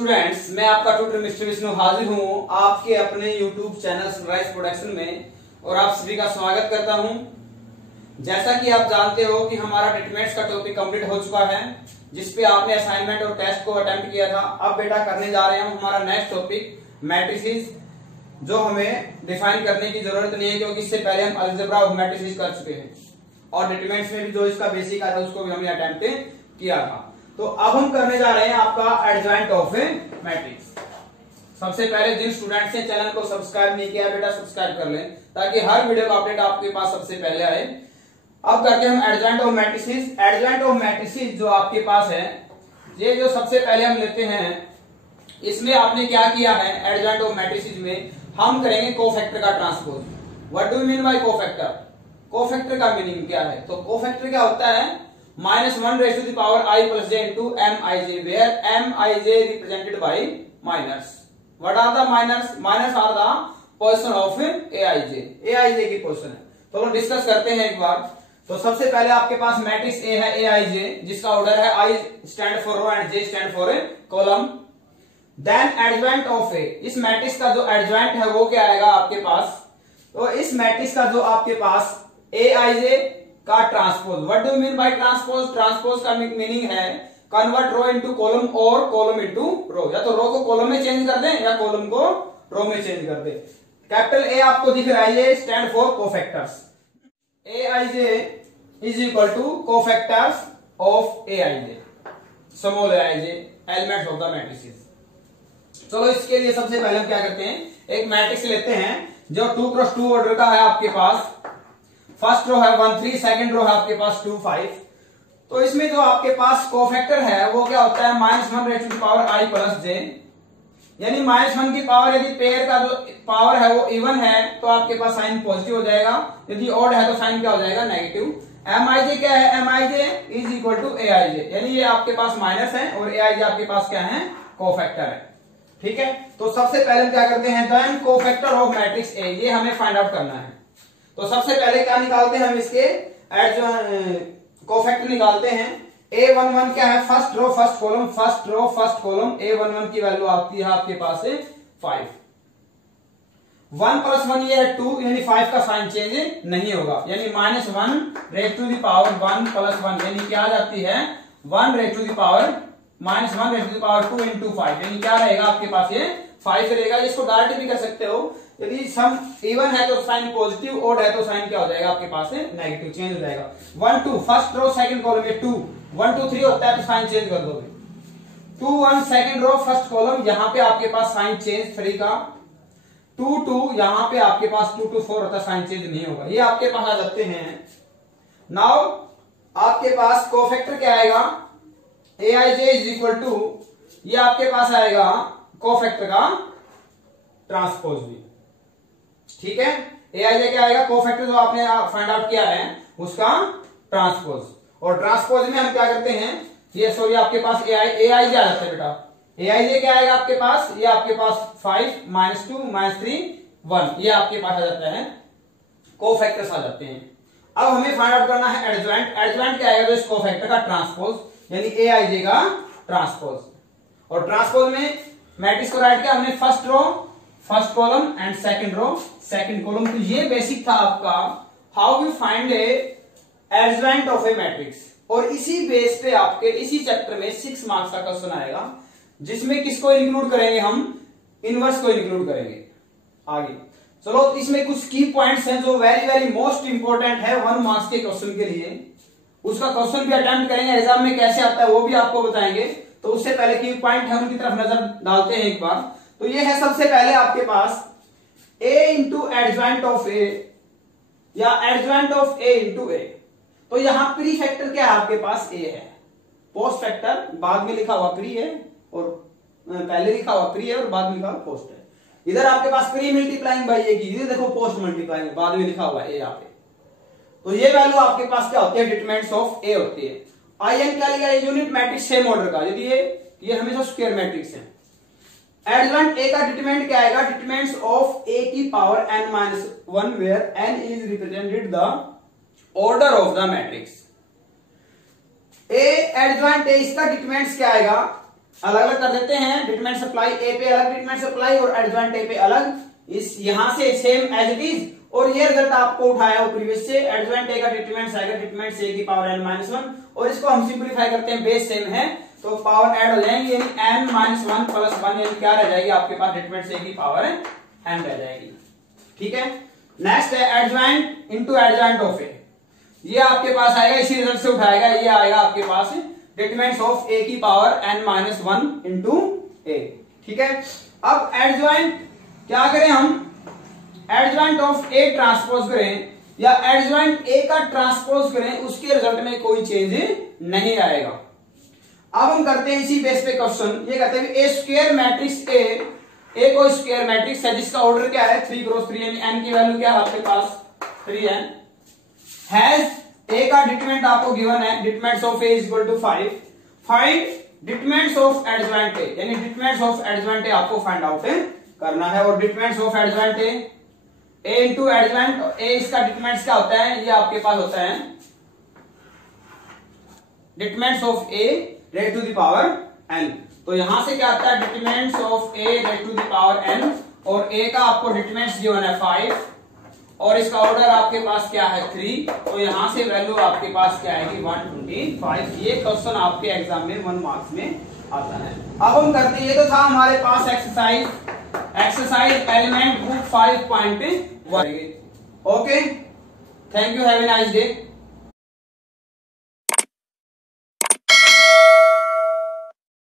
Students, मैं आपका tutor mister Vishnu हाजिर हूँ आपके अपने यूट्यूब चैनल सनराइज प्रोडक्शन में और आप सभी का स्वागत करता हूँ। जैसा कि आप जानते हो कि हमारा डिटरमिनेंट्स का टॉपिक कंप्लीट हो चुका है, जिसपे आपने असाइनमेंट और टेस्ट को अटेम्प्ट किया था। अब बेटा करने जा रहे हैं हम हमारा नेक्स्ट टॉपिक मैट्रिसेस, जो हमें डिफाइन करने की जरूरत नहीं है क्योंकि इससे पहले हम अलजेब्रा ऑफ मैट्रिसेस कर चुके हैं और डिटरमिनेंट्स में भी जो इसका बेसिक आया था उसको भी हमने अटेम्प्ट किया था। तो अब हम करने जा रहे हैं आपका एडजॉइंट ऑफ ए मैट्रिक्स। सबसे पहले जिन स्टूडेंट्स ने चैनल को सब्सक्राइब नहीं किया बेटा सब्सक्राइब कर लें ताकि हर वीडियो का अपडेट आपके पास सबसे पहले आए। अब करते हैं हम adjoint of matrices. Adjoint of matrices जो आपके पास है, ये जो सबसे पहले हम लेते हैं, इसमें आपने क्या किया है, एडजॉइंट ऑफ मैट्रिसेस में हम करेंगे कोफैक्टर का transpose. What do you mean by cofactor? Cofactor का मीनिंग क्या है? तो कोफैक्टर क्या होता है, -1 raised to the power I plus j into mij, where mij represented by minors. What are the minors? Minors are the portion of aij. aij की portion है। तो हम डिस्कस करते हैं एक बार। तो सबसे पहले आपके पास मैट्रिक्स ए है aij, जिसका ऑर्डर है I stand for row and j stand for column. Then adjoint of A, इस मैट्रिक्स का जो एडजॉइंट है वो क्या आएगा आपके पास? तो इस मैट्रिक्स का जो आपके पास aij का transpose. What do mean by transpose? Transpose का मीनिंग है कन्वर्ट रो इनटू कॉलम और कॉलम इनटू रो। या तो रो को कॉलम में चेंज कर दें या कॉलम को रो में चेंज कर दें। कैपिटल ए आपको दिख रहा है, ये stand for cofactors. aij is equal to cofactors of aij, small aij, elements of the matrices. चलो इसके लिए सबसे पहले हम क्या करते हैं, एक मैट्रिक्स लेते हैं जो 2x2 ऑर्डर का है आपके पास। फर्स्ट रो है 1 3, सेकंड रो है आपके पास 2 5। तो इसमें जो आपके पास कोफैक्टर है वो क्या होता है, -1 raised to the power I plus j, यानी -1 की पावर, यदि पेयर का जो पावर है वो इवन है तो आपके पास साइन पॉजिटिव हो जाएगा, यदि ऑड है तो साइन क्या हो जाएगा, नेगेटिव। mij क्या है, mij is equal to aij, यानी ये आपके पास माइनस है और aij आपके पास क्या है, कोफैक्टर है। ठीक है, तो सबसे पहले हम क्या करते हैं, then cofactor of matrix A, ये हमें फाइंड आउट करना है। तो सबसे पहले क्या निकालते हैं हम, इसके कोफैक्टर निकालते हैं। a11 क्या है, first row first column, first row first column. a11 की वैल्यू आती है आपके पास है 5। 1 + 1 ये है 2, यानी 5 का साइन चेंज नहीं होगा, यानी -1 raised to the power 1 + 1, यानी क्या आ जाती है 1 raised to the power -1 raised to the power 2 into 5, यानी क्या रहेगा आपके पास ये 5 रहेगा। इसको डायरेक्ट भी कर सकते हो, यदि सम इवन है तो साइन पॉजिटिव, ऑड है तो साइन क्या हो जाएगा आपके पास है नेगेटिव, चेंज हो जाएगा। 1 2 फर्स्ट रो सेकंड कॉलम में 2 1 2 3 होता है तो साइन चेंज कर दोगे। 2 1 सेकंड रो फर्स्ट कॉलम, यहां पे आपके पास साइन चेंज 3 का। 2 2 यहां पे आपके पास 2 2 4 होता है, साइन चेंज नहीं होगा। ये आपके पास आ जाते हैं। नाउ आपके पास कोफैक्टर क्या आएगा, aij इज इक्वल टू, ये आपके पास आएगा कोफैक्टर का ट्रांसपोज भी। ठीक है, aij क्या आएगा, कोफैक्टर जो आपने फाइंड आउट किया है उसका ट्रांसपोज। और ट्रांसपोज में हम क्या करते हैं, ये सॉरी आपके पास aij आ जाता है बेटा। aij क्या आएगा आपके पास, ये आपके पास 5 -2 -3 1, ये आपके पास आ जाता है, कोफैक्टर्स आ जाते हैं। अब हमें फाइंड आउट करना है एडजॉइंट। एडजॉइंट क्या आएगा, इस कोफैक्टर का ट्रांसपोज, यानी aij का ट्रांसपोज। और ट्रांसपोज में मैट्रिक्स को राइट किया हमने, first row first column and second row second column. तो ये बेसिक था आपका how you find a adjoint of a matrix. और इसी बेस पे आपके इसी चैप्टर में 6 मार्क्स का क्वेश्चन आएगा, जिसमें किसको इंक्लूड करेंगे हम, इनवर्स को इंक्लूड करेंगे आगे। चलो इसमें कुछ की पॉइंट्स हैं जो वेरी वेरी मोस्ट इंपॉर्टेंट है 1 मार्क्स के क्वेश्चन के लिए। उसका क्वेश्चन भी अटेम्प्ट करेंगे, एग्जाम में कैसे आता है वो भी आपको बताएंगे। तो उससे पहले की पॉइंट है उनकी तरफ नजर डालते हैं एक बार। तो ये है सबसे पहले आपके पास a into adjoint of a, या adjoint of a into a। तो यहां प्री फैक्टर क्या है आपके पास, a है। पोस्ट फैक्टर बाद में लिखा हुआ प्री है और पहले लिखा हुआ प्री है और बाद में लिखा हुआ पोस्ट है। इधर आपके पास प्री मल्टीप्लाइंग बाई a की, इधर देखो पोस्ट मल्टीप्लाइंग, बाद में लिखा हुआ है a यहाँ पे। तो ये वैल्यू आपके पास क्या होती है, डिटरमिनेंट्स ऑफ a होती है। in क्या लिखा है, यूनिट मैट्रिक्स सेम ऑर्डर का, यदि ये हमेशा स्क्वायर मैट्रिक्स है। एडजॉइंट ए का डिटरमिनेंट क्या आएगा, डिटरमिनेंट्स ऑफ a की power n-1, where n is represented the order of the matrix. A adjoint A, इसका डिटरमिनेंट्स क्या आएगा, अलग अलग कर देते हैं, डिटरमिनेंट सप्लाई ए पे अलग डिटरमिनेंट सप्लाई और एडजॉइंट ए पे अलग, इस यहां से सेम एज इट इज, और ये रिजल्ट आपको उठाया हो प्रीवियस से, एडजॉइंट ए का डिटरमिनेंट आएगा डिटरमिनेंट ए की पावर n माइनस 1, और इसको हम सिंपलीफाई करते हैं, बेस सेम है तो पावर ऐड हो जाएंगे, यानी n माइनस 1 प्लस 1, यानी क्या रह जाएगी आपके पास डिटरमिनेंट ए की पावर n रह जाएगी। ठीक है, नेक्स्ट है एडजॉइंट इनटू एडजॉइंट ऑफ ए, ये आपके पास आएगा, इसी रिजल्ट से उठाएगा, ये आएगा आपके पास डिटरमिनेंट ऑफ ए की पावर n माइनस 1 इंटू ए। ठीक है, अब एडजॉइंट क्या करें हम, एडजॉइंट ऑफ ए ट्रांसपोज करें या एडजॉइंट ए का ट्रांसपोज करें, उसके रिजल्ट में कोई चेंज नहीं आएगा। अब हम करते हैं इसी बेस पे क्वेश्चन, ये कहते हैं ए स्क्वायर मैट्रिक्स ए कोई स्क्वायर मैट्रिक्स है जिसका ऑर्डर क्या है 3 क्रॉस 3, यानी n की वैल्यू क्या है आपके पास 3n, हैज ए का डिटरमिनेंट आपको गिवन है, determinant of A is equal to 5, find determinant of adjoint A, यानी डिटरमिनेंट ऑफ एडजॉइंट ए आपको फाइंड आउट करना है, और determinant of adjoint A into adjoint A, इसका डिटरमिनेंट क्या होता है, ये आपके पास होता है determinant of A raise to the power n, तो यहां से क्या आता है determinant of A raise to the power n, और a का आपको डिटरमिनेंट गिवन है 5 और इसका ऑर्डर आपके पास क्या है 3, तो यहां से वैल्यू आपके पास क्या आएगी 125। ये क्वेश्चन आपके एग्जाम में 1 मार्क्स में आता है। अब हम करते हैं, ये तो था हमारे पास exercise element book 5.1। Okay, thank you, have a nice day.